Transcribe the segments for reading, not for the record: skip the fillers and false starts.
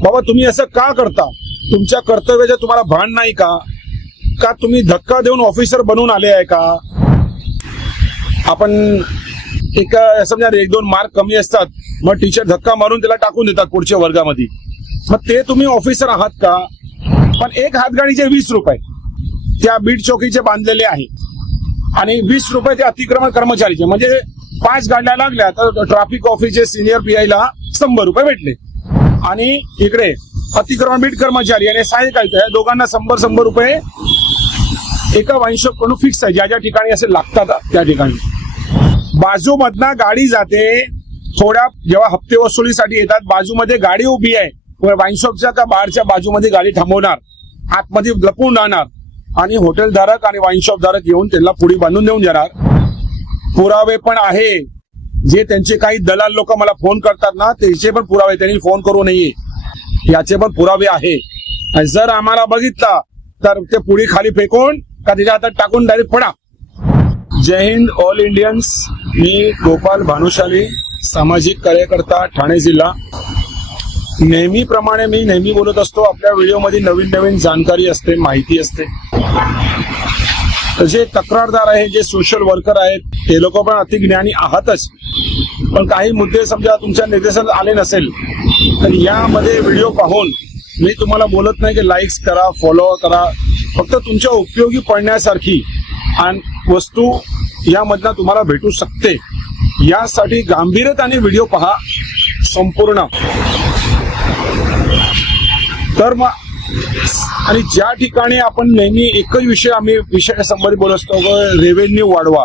बाबा तुम्ही असं का करता? तुमच्या कर्तव्याचे तुम्हाला भान नाही का? का तुम्ही धक्का देऊन ऑफिसर बनून आले आहे का? आपण एक समजा 1-2 मार्क कमी असतात, मग टीचर धक्का मारून त्याला टाकून देतात पुढच्या वर्गामध्ये. मग ते तुम्ही ऑफिसर आहात का? पण एक हातगाडीचे 20 रुपये त्या बीट चौकीचे बांधलेले आहे आणि 20 रुपये ते अतिक्रमण कर्मचारीचे, म्हणजे 5 गाड्या लागल्या तर ट्रॅफिक ऑफिसचे सिनियर पीआयला 100 रुपये भेटले आणि इकडे अतिक्रमण बीट कर्मचारी आणि सहाय्यक आयुक्त या दोघांना 100 रुपये एका वाईन शॉप कडून फिक्स आहे. ज्या ज्या ठिकाणी असे लागतात त्या ठिकाणी बाजूमधनं गाडी जाते. थोड्या जेव्हा हप्ते वसुलीसाठी येतात, बाजूमध्ये गाडी उभी आहे, वाईन शॉपच्या का बारच्या बाजूमध्ये गाडी थांबवणार, आतमध्ये लपून राहणार आणि हॉटेल धारक आणि वाईन शॉप धारक येऊन त्यांना पुढे बांधून देऊन जाणार. पुरावे पण आहे, जे त्यांचे काही दलाल लोक मला फोन करतात ना, त्याचे पण पुरावे, त्यांनी फोन करू नये याचे पण पुरावे आहे. आणि जर आम्हाला बघितला तर ते पुढे खाली फेकून का त्याच्या हातात टाकून डायरेक्ट पडा. जय हिंद ऑल इंडियन्स. मी गोपाल भानुशाली, सामाजिक कार्यकर्ता, ठाणे जिल्हा. नेहमीप्रमाणे मी नेहमी बोलत असतो, आपल्या व्हिडिओमध्ये नवीन नवीन जानकारी असते, माहिती असते. जे तक्रारदार आहे, जे सोशल वर्कर आहेत, ते लोक पण अतिज्ञानी आहातच. पण काही मुद्दे समजा तुमच्या निर्देशात आले नसेल तर यामध्ये व्हिडिओ पाहून मी तुम्हाला बोलत नाही की लाईक्स करा, फॉलो करा. फक्त तुमच्या उपयोगी पडण्यासारखी आणि वस्तू यामधनं तुम्हाला भेटू शकते, यासाठी गांभीर्यतेने व्हिडिओ पहा संपूर्ण. तर मग आणि ज्या ठिकाणी आपण नेहमी एकच विषय आम्ही विषयासंबंधी बोलत असतो, रेव्हेन्यू वाढवा.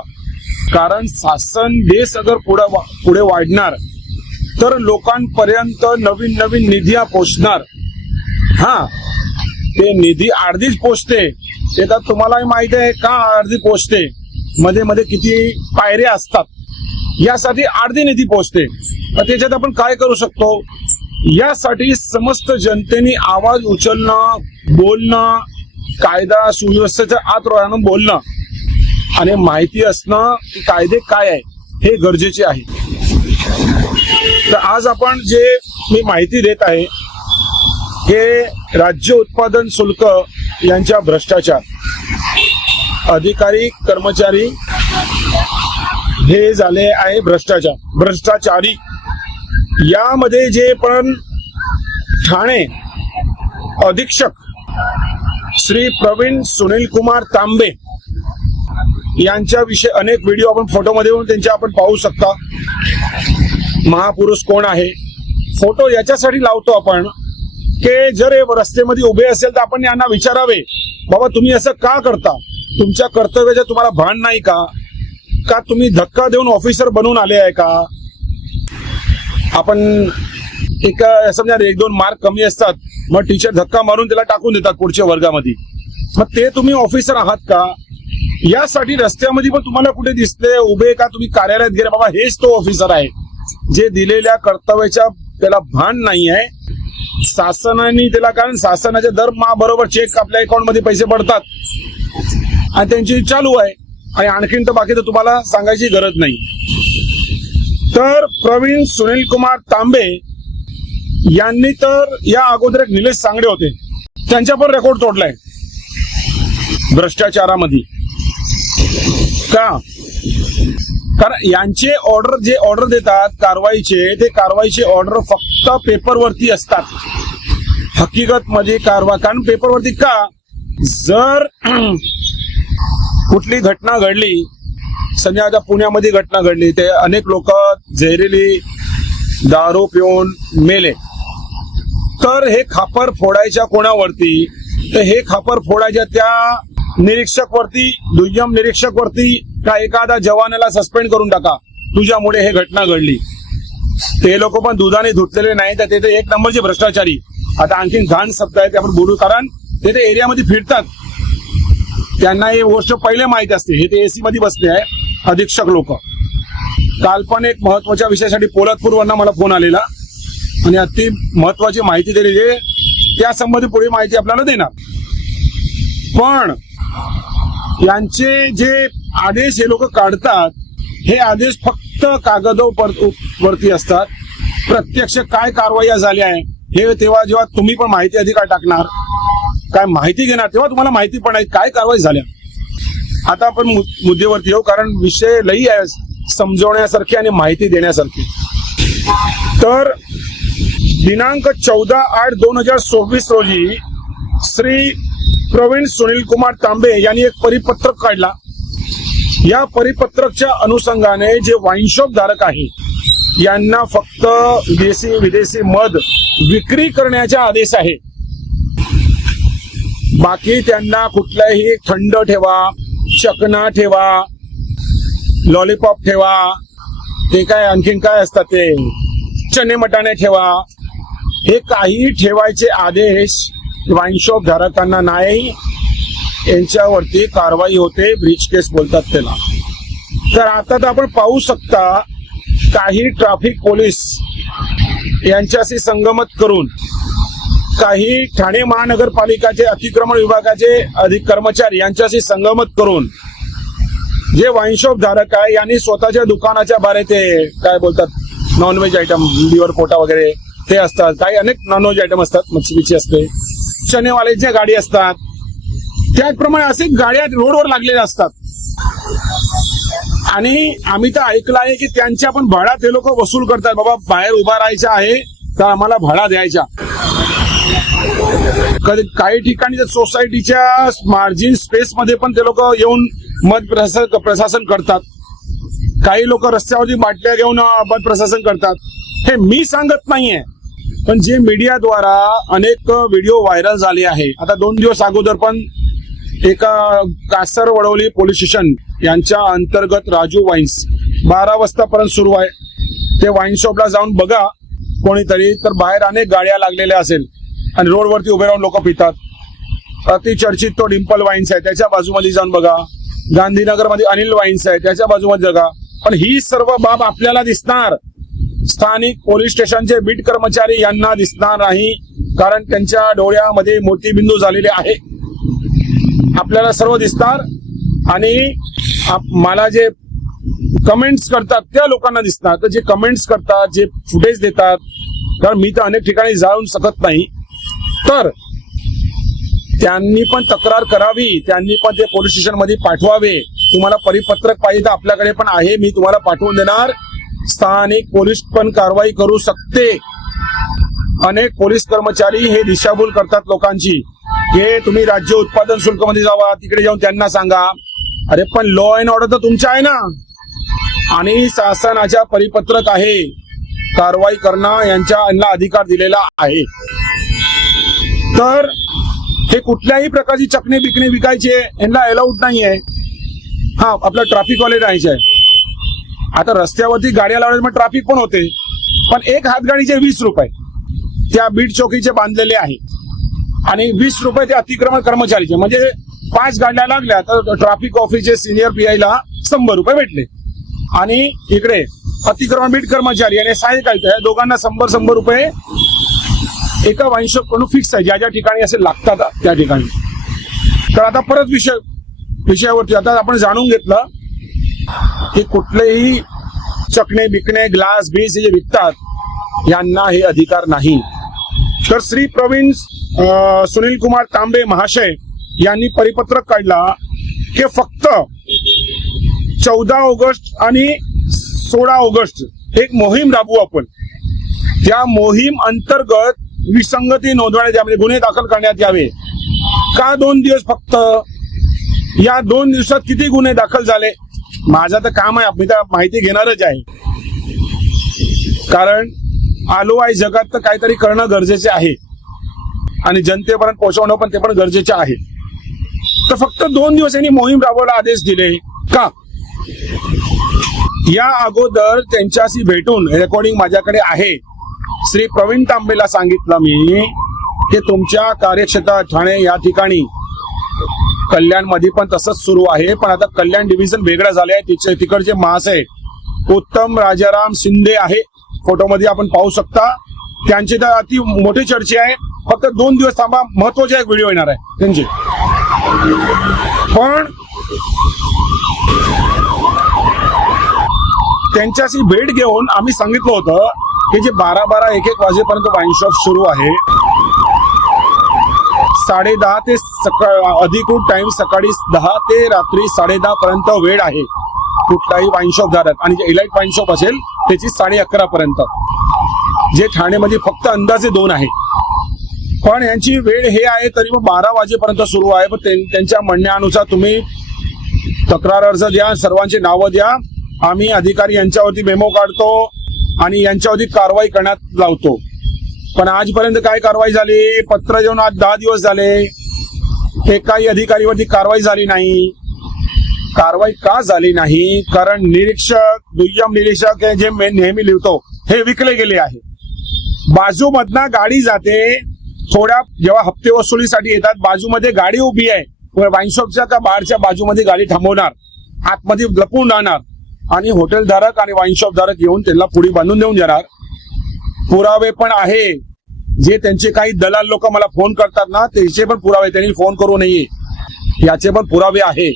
कारण शासन देश अगर पुढे वाढणार तर लोकांपर्यंत नवीन नवीन निधी पोहोचणार. हा, ते निधी अर्धीच पोहोचते, ते तर तुम्हालाही माहिती आहे का अर्धी पोहोचते. मध्ये मध्ये किती पायऱ्या असतात, यासाठी अर्धी निधी पोहोचते. त्याच्यात आपण काय करू शकतो? यासाठी समस्त जनतेने आवाज उचलणं, बोलणं, कायदा सुव्यवस्थेच्या आत राहणं, बोलणं आणि माहिती असणं की कायदे काय आहे हे गरजेचे आहे. तर आज आपण जे मी माहिती देत आहे हे राज्य उत्पादन शुल्क यांच्या भ्रष्टाचार, अधिकारी कर्मचारी हे झाले आहे भ्रष्टाचारी. यामध्ये जे पण ठाणे अधीक्षक श्री प्रवीण सुनील कुमार तांबे यांच्या विषयी अनेक व्हिडिओ आपण फोटोमध्ये त्यांचे आपण पाहू शकता. महापुरुष कोण आहे? फोटो याच्यासाठी लावतो आपण की जर हे रस्त्यामध्ये उभे असेल तर आपण यांना विचारावे, बाबा तुम्ही असं का करता? तुमच्या कर्तव्याचे तुम्हाला भान नाही का? का तुम्ही धक्का देऊन ऑफिसर बनून आले आहे का? आपण एक समजा 1-2 मार्क कमी असतात, मग टीचर धक्का मारून त्याला टाकून देतात पुढच्या वर्गामध्ये. मग ते तुम्ही ऑफिसर आहात का? यासाठी रस्त्यामध्ये पण तुम्हाला कुठे दिसले उभे का तुम्ही कार्यालयात गेले, बाबा हेच तो ऑफिसर आहे. जे दिलेल्या कर्तव्याच्या त्याला भान नाही आहे. शासनाने त्याला, कारण शासनाच्या दर बरोबर चेक आपल्या अकाउंट मध्ये पैसे पडतात आणि त्यांची चालू आहे आणि आणखीन तर बाकी तर तुम्हाला सांगायची गरज नाही. तर प्रवीण सुनील कुमार तांबे यांनी तर या अगोदर एक निलेश सांगडे होते, त्यांच्या पण रेकॉर्ड तोडलाय भ्रष्टाचारामध्ये. का? कारण यांचे ऑर्डर जे ऑर्डर देतात कारवाईचे, ते कारवाईचे ऑर्डर फक्त पेपरवरती असतात, हकीकत मध्ये कारवाई. कारण पेपरवरती का? जर कुठली घटना घडली, समजा आता पुण्यामध्ये घटना घडली, ते अनेक लोक जहरीली दारू पिऊन मेले, तर हे खापर फोडायच्या कोणावरती? तर हे खापर फोडायच्या त्या निरीक्षक वरती, दुय्यम निरीक्षक वरती, का एखादा जवानाला सस्पेंड करून टाका, तुझ्यामुळे हे घटना घडली. ते लोक पण दुधाने धुतलेले नाही, तर ते 1 नंबरचे भ्रष्टाचारी. आता आणखीन घाण शब्द आहे ते आपण बोलू, कारण ते एरियामध्ये फिरतात, त्यांना ही गोष्ट पहिले माहित असते. हे ते एसी मध्ये बसले आहे अधीक्षक लोक. काल पण एक महत्वाच्या विषयासाठी पोलादपूरवरनं मला फोन आलेला आणि अति महत्वाची माहिती दिलेली आहे, त्यासंबंधी पुढे माहिती आपल्याला देणार. पण यांचे जे आदेश हे लोक काढतात, हे आदेश फक्त कागदोवरती असतात. प्रत्यक्ष काय कारवाया झाल्या आहे हे तेव्हा जेव्हा तुम्ही पण माहिती अधिकार टाकणार, काय माहिती घेणार, तेव्हा तुम्हाला माहिती पण आहे काय कारवाई झाल्या. आता आपण मुद्द्यावरती येऊ, कारण विषय लई आहे समजवण्यासारखे आणि माहिती देण्यासारखे. तर दिनांक 14/8/2024 रोजी श्री प्रवीण सुनील कुमार तांबे यांनी एक परिपत्रक काढला. या परिपत्रकच्या अनुषंगाने जे वाईन शॉप धारक आहे यांना फक्त विदेशी मद विक्री करण्याचा आदेश आहे. बाकी त्यांना कुठलाही थंड ठेवा, चकना ठेवा, लॉलीपॉप ठेवा, ते काय आणखीन काय असतात ते चणे मटाणे ठेवा, हे काही ठेवायचे आदेश वाईन शॉप धारकांना नाही. यांच्यावरती कारवाई होते, ब्रीच केस बोलतात त्याला. तर आता तर आपण पाहू शकता काही ट्रॅफिक पोलीस यांच्याशी संगमत करून, काही ठाणे महानगरपालिकाचे अतिक्रमण विभागाचे कर्मचारी यांच्याशी संगमत करून जे वाईन शॉप धारक आहे यांनी स्वतःच्या दुकानाच्या बारे ते काय बोलतात नॉनव्हेज आयटम, लिव्हर पोटा वगैरे ते असतात, काही अनेक नॉनव्हेज आयटम असतात, मच्छीची असते, चणेवाल्याच्या गाडी असतात, त्याचप्रमाणे असे गाड्या रोडवर लागलेल्या असतात. आणि आम्ही तर ऐकलं आहे की त्यांच्या पण भाडा ते लोक वसूल करतात. बाबा बाहेर उभा राहायचं आहे तर आम्हाला भाडा द्यायचा. कधी काही ठिकाणी सोसायटीच्या मार्जिन स्पेस मध्ये पण ते लोक येऊन मत प्रशासन करतात. काही लोक रस्त्यावरती बाटल्या घेऊन मत प्रशासन करतात. हे मी सांगत नाहीये, पण जे मीडियाद्वारा अनेक व्हिडिओ व्हायरल झाले आहे. आता 2 दिवस अगोदर पण एका कासरवडवली पोलीस स्टेशन यांच्या अंतर्गत राजू वाईन्स 12 वाजतापर्यंत सुरू आहे. ते वाईन शॉपला जाऊन बघा कोणीतरी, तर बाहेर अनेक गाड्या लागलेल्या असेल आणि रोडवरती उभे राहून लोक पितात. अतिचर्चित तो डिम्पल वाईन्स आहे, त्याच्या बाजूमध्ये जाऊन बघा. गांधीनगरमध्ये अनिल वाईन्स आहे, त्याच्या बाजूमध्ये बघा. पण ही सर्व बाब आपल्याला दिसणार, स्थानिक पोलीस स्टेशनचे बीट कर्मचारी यांना दिसणार नाही, कारण त्यांच्या डोळ्यामध्ये मोतीबिंदू झालेले आहे. आपल्याला सर्व दिसणार आणि मला जे कमेंट्स करतात त्या लोकांना दिसणार. तर जे कमेंट्स करतात, जे फुटेज देतात, कारण मी तर अनेक ठिकाणी जाऊन शकत नाही, तर त्यांनी पण तक्रार करावी, त्यांनी पण ते पोलीस स्टेशन मध्ये पाठवावे. तुम्हाला परिपत्रक पाहिजे तर आपल्याकडे पण आहे, मी तुम्हाला पाठवून देणार. स्थानिक पोलीस पण कारवाई करू शकते. अनेक पोलीस कर्मचारी हे दिशाभूल करतात लोकांची, हे तुम्ही राज्य उत्पादन शुल्क मध्ये जावा, तिकडे जाऊन त्यांना सांगा. अरे पण लॉ अँड ऑर्डर तर तुमचा आहे ना, आणि शासनाच्या परिपत्रक आहे, कारवाई करणं यांना अधिकार दिलेला आहे. तर हे कुठल्याही प्रकारची चकणे बिकणे विकायचे यांना अलाउड नाहीये. हा, आपला ट्रॅफिक वाले राहायचे आहे. आता रस्त्यावरती गाड्या लावल्या मग ट्रॅफिक पण होते, पण एक हातगाडीचे 20 रुपये त्या बीट चौकीचे बांधलेले आहे आणि 20 रुपये ते अतिक्रमण कर्मचारीचे. म्हणजे 5 गाड्या लागल्या तर ट्रॅफिक ऑफिसचे सिनियर पीआयला 100 रुपये भेटले आणि इकडे अतिक्रमण बीट कर्मचारी आणि सहाय्यक आयुक्त दोघांना 100 रुपये एका वाईन शॉप कडून फिक्स आहे, ज्या ज्या ठिकाणी असे लागतात त्या ठिकाणी. तर आता परत विषयावरती आता आपण जाणून घेतलं की कुठलेही चकणे बिकणे ग्लास बीस जे विकतात यांना हे अधिकार नाही. तर श्री प्रवीण सुनील कुमार तांबे महाशय यांनी परिपत्रक काढला की फक्त 14 ऑगस्ट आणि 16 ऑगस्ट एक मोहीम राबवू आपण. त्या मोहीम अंतर्गत विसंगती नोंदवण्यात यामध्ये गुन्हे दाखल करण्यात यावे. का 2 दिवस फक्त? या 2 दिवसात किती गुन्हे दाखल झाले? माझं तर काम आहे, मी तर माहिती घेणारच आहे, कारण आलो आहे जगात तर काहीतरी करणं गरजेचे आहे आणि जनतेपर्यंत पोहोचवणं पण ते पण गरजेचे आहे. तर फक्त 2 दिवस यांनी मोहीम राबवायला आदेश दिले का? या अगोदर त्यांच्याशी भेटून रेकॉर्डिंग माझ्याकडे आहे. श्री प्रवीण तांबेला सांगितलं मी की तुमच्या कार्यक्षेत्रात ठाणे या ठिकाणी कल्याण मध्ये पण तसंच सुरू आहे, पण आता कल्याण डिव्हिजन वेगळं झाले आहे. तिकडचे महाशय उत्तम राजाराम शिंदे आहे, फोटोमध्ये आपण पाहू शकता. त्यांची तर अति मोठी चर्चा आहे. फक्त 2 दिवस थांबा, महत्वाचा एक व्हिडिओ येणार आहे त्यांची. पण त्यांच्याशी भेट घेऊन आम्ही सांगितलं होतं हे जे 12-12, 1-1 वाजेपर्यंत वाईन शॉप सुरू आहे, 10:30 ते अधिकृत टाइम सकाळी 10 ते रात्री 10:30 पर्यंत वेळ आहे कुठलाही वाईन शॉप धारक. आणि जे इलाइट वाईन शॉप असेल त्याची 11:30 पर्यंत, जे ठाण्यामध्ये फक्त अंदाजे 2 आहे. पण यांची वेळ हे आहे तरी मग 12 वाजेपर्यंत सुरू आहे. पण त्यांच्या म्हणण्यानुसार तुम्ही तक्रार अर्ज द्या, सर्वांची नावं द्या, आम्ही अधिकारी यांच्यावरती मेमो काढतो आणि यांच्यावरती कारवाई करण्यात लावतो. पण आजपर्यंत काय कारवाई झाली? पत्र देऊन आज 10 दिवस झाले, एकाही अधिकारीवरती कारवाई झाली नाही. कारवाई का झाली नाही? कारण निरीक्षक, दुय्यम निरीक्षक हे जे नेहमी लिहितो हे विकले गेले आहे. बाजूमधनं गाडी जाते, थोड्या जेव्हा हप्ते वसुलीसाठी येतात, बाजूमध्ये गाडी उभी आहे, वाईन शॉपच्या का बारच्या बाजूमध्ये गाडी थांबवणार, आतमध्ये लपून राहणार आणि हॉटेल धारक आणि वाईन शॉप धारक येऊन त्यांना पुढी बांधून देऊन जाणार. पुरावे पण आहे, जे त्यांचे काही दलाल लोक मला फोन करतात ना, त्याचे पण पुरावे, त्यांनी फोन करू नये याचे पण पुरावे आहे.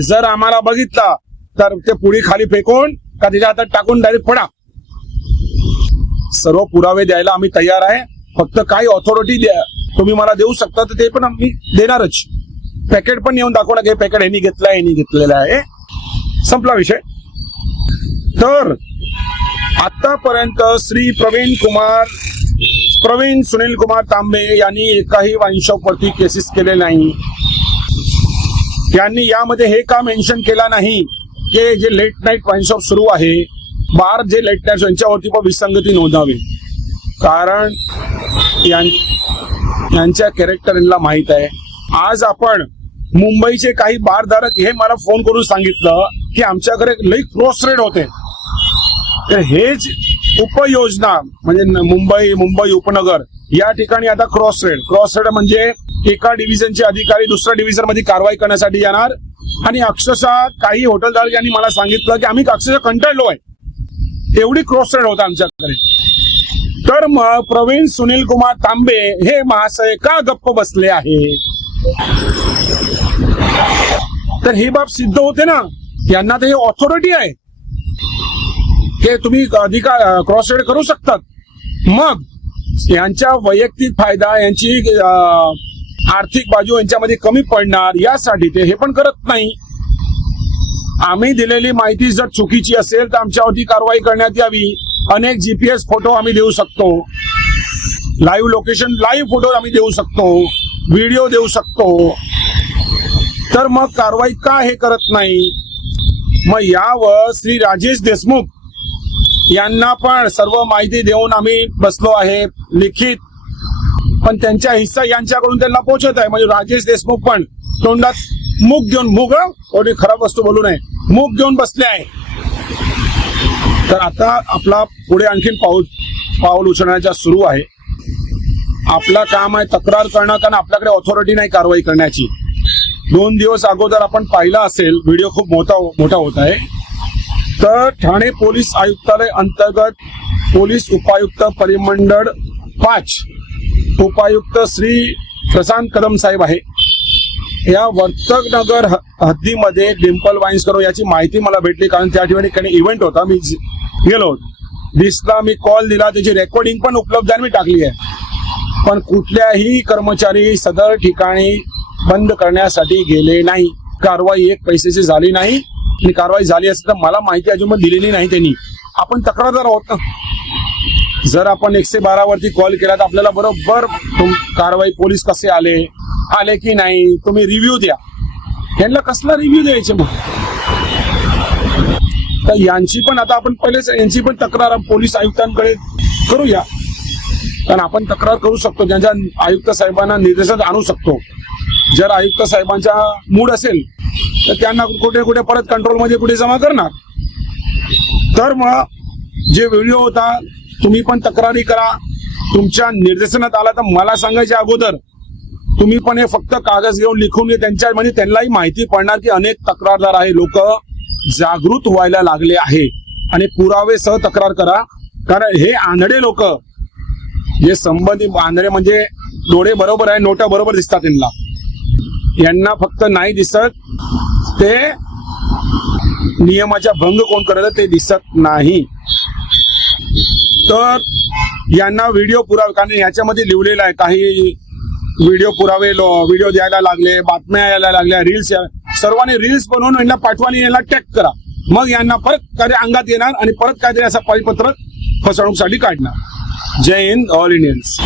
जर आम्हाला बघितला तर ते पुढी खाली फेकून का त्याच्या हातात टाकून डायरेक्ट पडा. सर्व पुरावे द्यायला आम्ही तयार आहे. फक्त काही ऑथॉरिटी द्या तुम्ही मला देऊ शकता तर ते पण आम्ही देणारच. पॅकेट पण येऊन दाखवलं की पॅकेट यांनी घेतलंय, यांनी घेतलेलं आहे, संपला विषय. तर आतापर्यंत श्री प्रवीण सुनील कुमार तांबे यांनी एकाही वाईन शॉप वरती केसेस केले नाही. त्यांनी यामध्ये हे का मेन्शन केला नाही की जे लेट नाईट वाईन शॉप सुरू आहे, बार जे लेट नाईट यांच्यावरती पण विसंगती नोंदावी. कारण यांच्या कॅरेक्टरला माहित आहे. आज आपण मुंबईचे काही बारधारक हे मला फोन करून सांगितलं की आमच्याकडे लई क्रॉस रेड होते. तर हेच उपयोजना म्हणजे मुंबई उपनगर या ठिकाणी आता क्रॉस रेड म्हणजे एका डिव्हिजनचे अधिकारी दुसऱ्या डिव्हिजन मध्ये कारवाई करण्यासाठी येणार. आणि अक्षरशः काही हॉटेलधारक यांनी मला सांगितलं की आम्ही अक्षरशः कंटाळलो आहे, एवढी क्रॉस रेड होता आमच्याकडे. तर मग प्रवीण सुनील कुमार तांबे हे महाशय का गप्प बसले आहे? तर ही बाब सिद्ध होते ना, यांना तर हे ऑथॉरिटी आहे की तुम्ही अधिकार क्रॉस रेड करू शकतात. मग यांच्या वैयक्तिक फायदा, यांची आर्थिक बाजू यांच्यामध्ये कमी पडणार यासाठी ते हे पण करत नाही. आम्ही दिलेली माहिती जर चुकीची असेल तर आमच्यावरती कारवाई करण्यात यावी. अनेक जीपीएस फोटो आम्ही देऊ शकतो, लाईव्ह लोकेशन, लाईव्ह फोटो आम्ही देऊ शकतो, व्हिडिओ देऊ शकतो. तर मग कारवाई का हे करत नाही? मग यावर श्री राजेश देशमुख यांना पण सर्व माहिती देऊन आम्ही बसलो आहे लिखित. पण त्यांच्या हिस्सा यांच्याकडून त्यांना पोहोचत आहे. म्हणजे राजेश देशमुख पण तोंडात मूग घेऊन, थोडी खराब वस्तू बोलू नये, मूग घेऊन बसले आहे. तर आता आपला पुढे आणखीन पाऊल उचलण्याचा सुरू आहे. आपला काम आहे तक्रार करणं, कारण आपल्याकडे ऑथॉरिटी नाही कारवाई करण्याची. 2 दिवस अगोदर आपण पाहिला असेल, व्हिडिओ खूप मोठा होत आहे. तर ठाणे पोलीस आयुक्तालय अंतर्गत पोलीस उपायुक्त परिमंडळ 5 उपायुक्त श्री प्रशांत कदम साहेब आहे. या वर्तकनगर हद्दीमध्ये डिम्पल वाईन्स करो याची माहिती मला भेटली, कारण त्या ठिकाणी काही इव्हेंट होता, मी गेलो, दिसला, मी कॉल दिला, त्याची रेकॉर्डिंग पण उपलब्ध आहे, मी टाकली आहे. पण कुठल्याही कर्मचारी सदर ठिकाणी बंद करण्यासाठी गेले नाही. कारवाई 1 पैशाची झाली नाही. आणि कारवाई झाली असेल तर मला माहिती अजून दिलेली नाही त्यांनी. आपण तक्रारदार आहोत ना. जर आपण 112 वरती कॉल केला तर आपल्याला बरोबर कारवाई पोलीस कसे आले की नाही तुम्ही रिव्ह्यू द्या. यांना कसला रिव्ह्यू द्यायचे? मग तर यांची पण आता आपण पहिलेच यांची पण तक्रार पोलीस आयुक्तांकडे करूया. कारण आपण तक्रार करू शकतो, त्यांच्या आयुक्त साहेबांना निर्देशात आणू शकतो. जर आयुक्त साहेबांचा मूड असेल तर त्यांना कुठे परत कंट्रोलमध्ये कुठे जमा करणार. तर मग जे व्हिडिओ होता तुम्ही पण तक्रारी करा. तुमच्या निर्देशनात आला तर मला सांगायच्या अगोदर तुम्ही पण हे फक्त कागद घेऊन लिखून घे. त्यांच्या म्हणजे त्यांनाही माहिती पडणार की अनेक तक्रारदार आहे, लोक जागृत व्हायला लागले आहे. आणि पुरावे सह तक्रार करा. कारण हे आंधळे लोक, जे संबंधित आंधळे म्हणजे डोळे बरोबर आहे, नोटा बरोबर दिसतात त्यांना, यांना फक्त नाही दिसत ते नियमाचा भंग कोण करत ते दिसत नाही. तर यांना व्हिडिओ पुरावे, कारण याच्यामध्ये लिहिलेलं आहे काही व्हिडिओ पुरावे व्हिडिओ द्यायला लागले, बातम्या यायला लागल्या, रील्स, सर्वांनी रील्स बनवून यांना पाठवा आणि यांना टॅग करा, मग यांना परत काहीतरी अंगात येणार आणि परत काहीतरी असं परिपत्रक फसवणूकसाठी काढणार. जय हिंद, ऑल इंडियन्स.